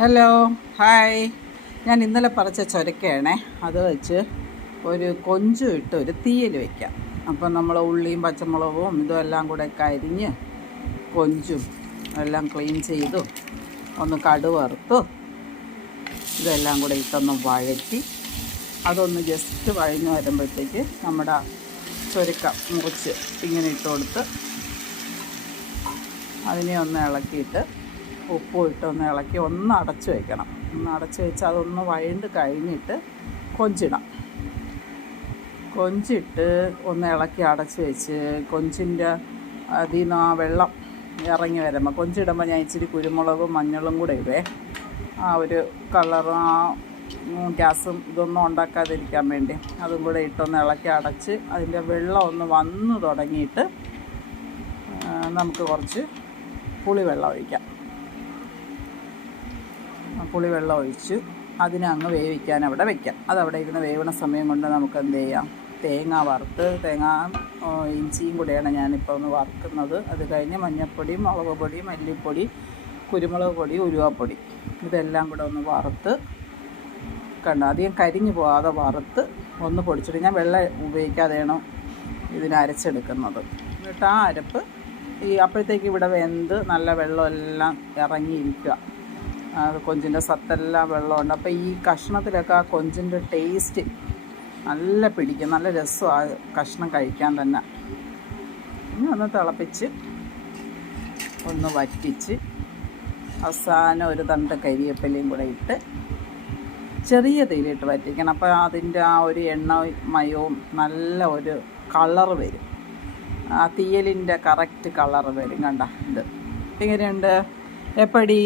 Hello, hi. ഞാൻ ഇന്നലെ പറിച്ച ചുരക്കയാണേ. അത് വെച്ച് ഒരു കൊഞ്ചും ഇട്ട് ഒരു തീയൽ വയ്ക്കാം. അപ്പം നമ്മൾ ഉള്ളിയും പച്ചമുളകും ഇതുമെല്ലാം കൂടെ അരിഞ്ഞ് കൊഞ്ചും എല്ലാം ക്ലീൻ ചെയ്തു ഒന്ന് കടുക് വറുത്തു ഇതെല്ലാം കൂടെ ഇട്ടൊന്ന് വഴറ്റി അതൊന്ന് ജസ്റ്റ് വഴഞ്ഞു വരുമ്പോഴത്തേക്ക് നമ്മുടെ ചുരക്ക മുറിച്ച് ഇങ്ങനെ ഇട്ട് കൊടുത്ത് അതിനെ ഒന്ന് ഇളക്കിയിട്ട് ഉപ്പും ഇട്ടൊന്ന് ഇളക്കി ഒന്ന് അടച്ച് വയ്ക്കണം. ഒന്ന് അടച്ച് വെച്ച് അതൊന്ന് വഴണ്ട് കഴിഞ്ഞിട്ട് കൊഞ്ചിട്ട് ഒന്ന് ഇളക്കി അടച്ച് വെച്ച് കൊഞ്ചിൻ്റെ അതിൽ നിന്ന് ആ വെള്ളം ഇറങ്ങി വരുമ്പോൾ കൊഞ്ചിടുമ്പോൾ ഞാൻ ഇച്ചിരി കുരുമുളകും മഞ്ഞളും കൂടെ ഇടുവേ. ആ ഒരു കളറും ആ ഗ്യാസും ഇതൊന്നും ഉണ്ടാക്കാതിരിക്കാൻ വേണ്ടി അതും കൂടെ ഇട്ടൊന്ന് ഇളക്കി അടച്ച് അതിൻ്റെ വെള്ളം ഒന്ന് വന്നു തുടങ്ങിയിട്ട് നമുക്ക് കുറച്ച് പുളിവെള്ളം ഒഴിക്കാം. പുളിവെള്ളം ഒഴിച്ച് അതിനെ അങ്ങ് വേവിക്കാൻ അവിടെ വയ്ക്കാം. അതവിടെ ഇരുന്ന് വേവണ സമയം കൊണ്ട് നമുക്ക് എന്ത് ചെയ്യാം, തേങ്ങ വറുത്ത് ഇഞ്ചിയും കൂടെയാണ് ഞാനിപ്പോൾ ഒന്ന് വറുക്കുന്നത്. അത് കഴിഞ്ഞ് മഞ്ഞൾപ്പൊടി, മുളക് പൊടി, മല്ലിപ്പൊടി, കുരുമുളക് പൊടി, ഉലുവാപ്പൊടി ഇതെല്ലാം കൂടെ ഒന്ന് വറുത്ത് അധികം കരിഞ്ഞു പോകാതെ വറുത്ത് ഒന്ന് പൊടിച്ചിട്ട് ഞാൻ വെള്ളം ഉപയോഗിക്കാതെയാണ് ഇതിനെ അരച്ചെടുക്കുന്നത്. എന്നിട്ട് ആ അരപ്പ് അപ്പോഴത്തേക്ക് ഇവിടെ വെന്ത് നല്ല വെള്ളമെല്ലാം ഇറങ്ങിയിരിക്കുക. കൊഞ്ചിൻ്റെ സത്തെല്ലാം വെള്ളമുണ്ട്. അപ്പോൾ ഈ കഷ്ണത്തിലൊക്കെ ആ കൊഞ്ചിൻ്റെ ടേസ്റ്റ് നല്ല പിടിക്കും, നല്ല രസമാണ് കഷ്ണം കഴിക്കാൻ തന്നെ. ഇനി ഒന്ന് തിളപ്പിച്ച് ഒന്ന് വറ്റിച്ച് അവസാനം ഒരു തണ്ട് കരിവേപ്പിലയും കൂടെ ഇട്ട് ചെറിയ തീയിലിട്ട് വറ്റിക്കണം. അപ്പോൾ അതിൻ്റെ ആ ഒരു എണ്ണമയവും നല്ല ഒരു കളറ് വരും. ആ തീയലിൻ്റെ കറക്റ്റ് കളറ് വരും. കണ്ട ഇത് എങ്ങനെയുണ്ട്? എപ്പടി